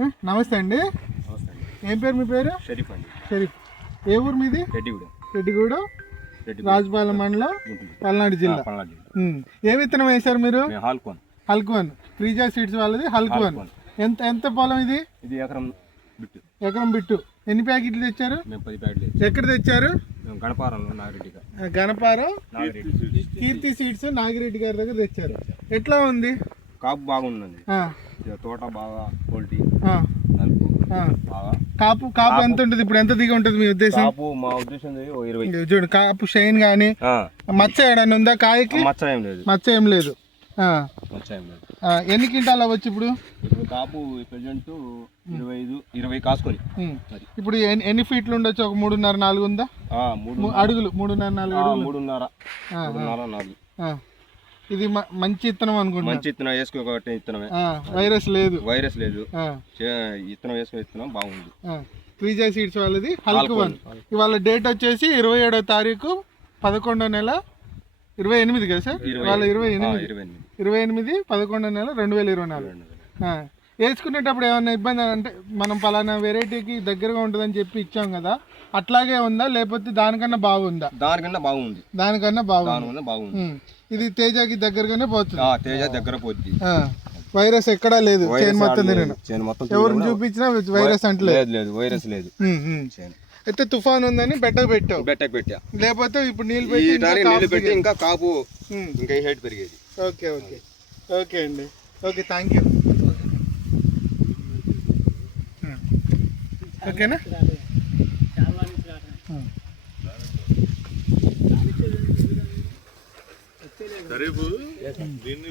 నమస్తే అండి. ఏం పేరు మీ పేరు? షరీఫ్ అండి. షరీఫ్. ఏ ఊరు మీది? రెడ్డిగూడెం. రెడ్డిగూడ. రాజుపాలెం మండలం పల్నాడు జిల్లా. ఏ విత్తనం వేశారు మీరు? హాల్కోన్. హల్కువన్ త్రీజా సీడ్స్ వాళ్ళది హాల్కోన్. ఎంత ఎంత పొలం ఇది? ఇది ఎకరం బిట్టు. ఎకరం బిట్టు. ఎన్ని ప్యాకెట్లు తెచ్చారు? మేము పది ప్యాకెట్లు. ఎక్కడ తెచ్చారు? గణపారంలో గణపారం. నాగిరెడ్డి. కీర్తి సీడ్స్ నాగిరెడ్డి గారి దగ్గర తెచ్చారు. ఎట్లా ఉంది? కాపు బాగుందండి. తోట బాగా క్వాలిటీ. నలుపు. బాగా. కాపు కాపు ఎంత ఉంటుంది ఇప్పుడు ఎంత దిగి ఉంటుంది మీ ఉద్దేశం? కాపు మా ఉద్దేశం ఇరవై. చూడు కాపు షైన్ కానీ మచ్చ ఏడన్నా ఉందా కాయకి? మచ్చ ఏం లేదు. మచ్చ ఏం లేదు. ఆ, మచ్చ ఏం లేదు. ఆ, ఎన్ని క్వింటాలు అవ్వచ్చు ఇప్పుడు? ఇప్పుడు కాపు ప్రజెంట్ ఇరవై ఐదు ఇరవై కాసుకొని ఇప్పుడు ఎన్ని ఫీట్లు ఉండొచ్చు? ఒక మూడున్నర నాలుగు ఉందా? మూడు అడుగులు మూడున్నర నాలుగు మూడున్నర. నాలుగు. ఇది మంచి ఇత్తనం అనుకుంటా మంచి ఇత్తనం వేసుకోకటే ఇత్తనమే. వైరస్ లేదు. వైరస్ లేదు. ఇత్తనం వేసుకునే ఇత్తనం బాగుంది. త్రీజా సీడ్స్ వాళ్ళది హల్క్ వన్. ఇవాళ డేట్ వచ్చేసి ఇరవై ఏడో తారీఖు పదకొండో నెల ఇరవై ఎనిమిది కదా సార్? వాళ్ళ ఇరవై ఎనిమిది. ఇరవై ఎనిమిది. పదకొండో నెల రెండు వేల ఇరవై నాలుగు. వేసుకునేటప్పుడు ఏమన్నా ఇబ్బంది అంటే మనం పలానా వెరైటీకి దగ్గరగా ఉంటుందని చెప్పి ఇచ్చాం కదా అట్లాగే ఉందా లేకపోతే దానికన్నా బాగుందా? దానికన్నా బాగుంది. దానికన్నా బాగుంది. బాగుంది. ఇది తేజకి దగ్గరగానే పోతుంది. ఆ, తేజ దగ్గర పోద్ది. ఆ, వైరస్ ఎక్కడా లేదు. వైరస్ చేను మొత్తం ఆడ లేదు. తినను చేను మొత్తం ఎవరిని తిరిగినా చూపించినా వైరస్ అంటలేదు. లేదు లేదు వైరస్ లేదు. అయితే తుఫాన్ ఉందని బెట్టకు పెట్టావు. బెట్టకు పెట్టా. లేకపోతే ఇప్పుడు నీళ్ళు పెట్టి కాపు పెట్టి ఇంకా కాపు. ఇంకా హైట్ పెరిగేది. Okay okay. ఓకే అండి. Okay thank you. ఓకేనా? దీన్ని